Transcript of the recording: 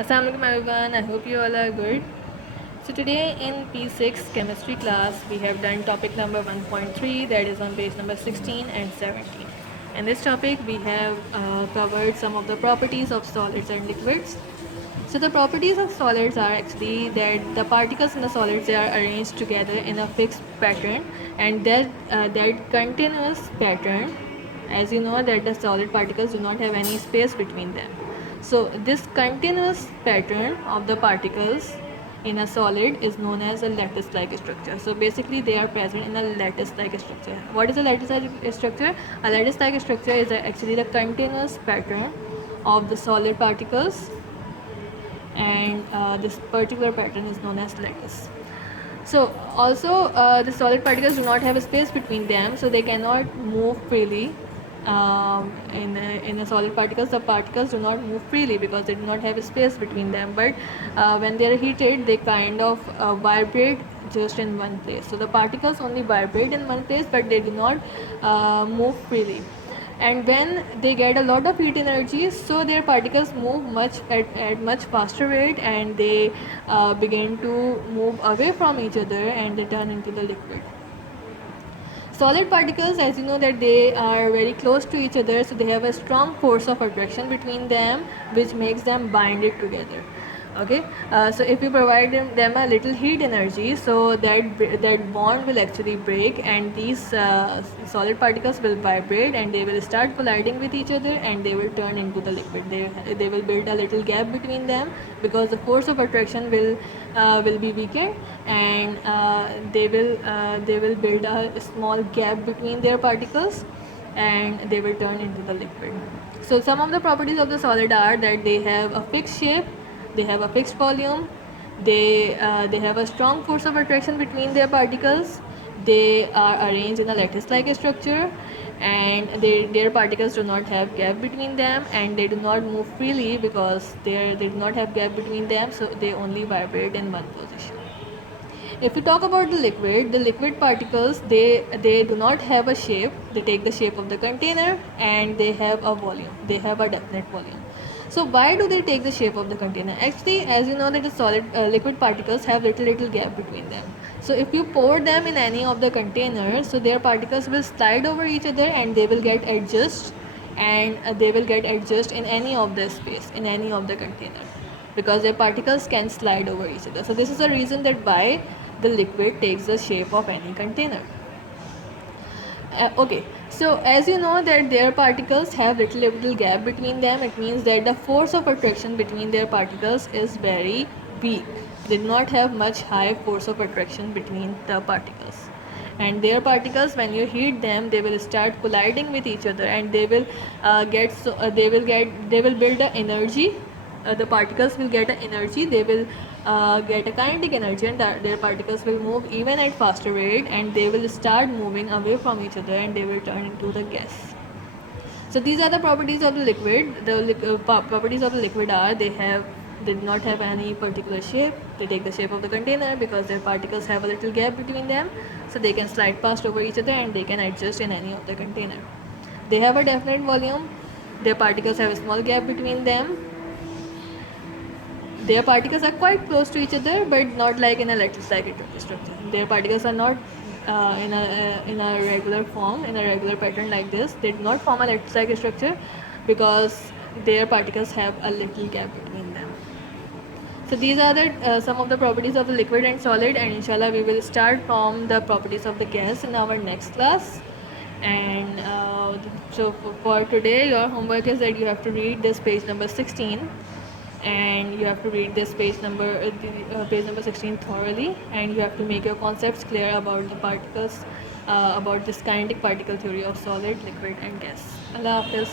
Assalamualaikum everyone, I hope you all are good. So today in P6 chemistry class we have done topic number 1.3, that is on page number 16 and 17. In this topic we have covered some of the properties of solids and liquids. So the properties of solids are actually that the particles in the solids, they are arranged together in a fixed pattern, and that continuous pattern, as you know that the solid particles do not have any space between them. So this continuous pattern of the particles in a solid is known as a lattice-like structure. So basically they are present in a lattice-like structure. What is a lattice-like structure? A lattice-like structure is actually the continuous pattern of the solid particles, and this particular pattern is known as lattice. So also the solid particles do not have a space between them, so they cannot move freely. In the solid particles, the particles do not move freely because they do not have a space between them. But when they are heated, they kind of vibrate just in one place. So the particles only vibrate in one place, but they do not move freely. And when they get a lot of heat energy, so their particles move at much faster rate, and they begin to move away from each other, and they turn into the liquid. Solid particles, as you know that they are very close to each other, so they have a strong force of attraction between them, which makes them bind it together. Okay, so if you provide them a little heat energy, so that bond will actually break, and these solid particles will vibrate, and they will start colliding with each other, and they will turn into the liquid. They will build a little gap between them because the force of attraction will be weakened, and they will build a small gap between their particles, and they will turn into the liquid. So some of the properties of the solid are that they have a fixed shape, they have a fixed volume, they have a strong force of attraction between their particles, they are arranged in a lattice-like structure, and their particles do not have gap between them, and they do not move freely because they do not have gap between them, so they only vibrate in one position. If we talk about the liquid particles, they do not have a shape. They take the shape of the container, and they have a volume. They have a definite volume. So why do they take the shape of the container? Actually, as you know that the liquid particles have little gap between them. So if you pour them in any of the containers, so their particles will slide over each other, and they will get adjust, and they will get adjust in any of the space, in any of the container, because their particles can slide over each other. So this is the reason that why the liquid takes the shape of any container. Okay, so as you know that their particles have little gap between them, it means that the force of attraction between their particles is very weak. They do not have much high force of attraction between the particles, and their particles, when you heat them, they will start colliding with each other, and they will they will build a energy. The particles will get an energy, they will get a kinetic energy, and their particles will move even at faster rate, and they will start moving away from each other, and they will turn into the gas. So these are the properties of the liquid. The properties of the liquid are they do not have any particular shape. They take the shape of the container because their particles have a little gap between them, so they can slide past over each other, and they can adjust in any of the container. They have a definite volume. Their particles have a small gap between them. Their particles are quite close to each other, but not like in a lattice-like structure. Their particles are not in a regular form, in a regular pattern like this. They do not form a lattice-like structure because their particles have a little gap between them. So these are some of the properties of the liquid and solid, and inshallah we will start from the properties of the gas in our next class. And so for today, your homework is that you have to read this page number 16, and you have to read this page number 16 thoroughly, and you have to make your concepts clear about the particles, about this kinetic particle theory of solid, liquid and gas. Allah Hafiz.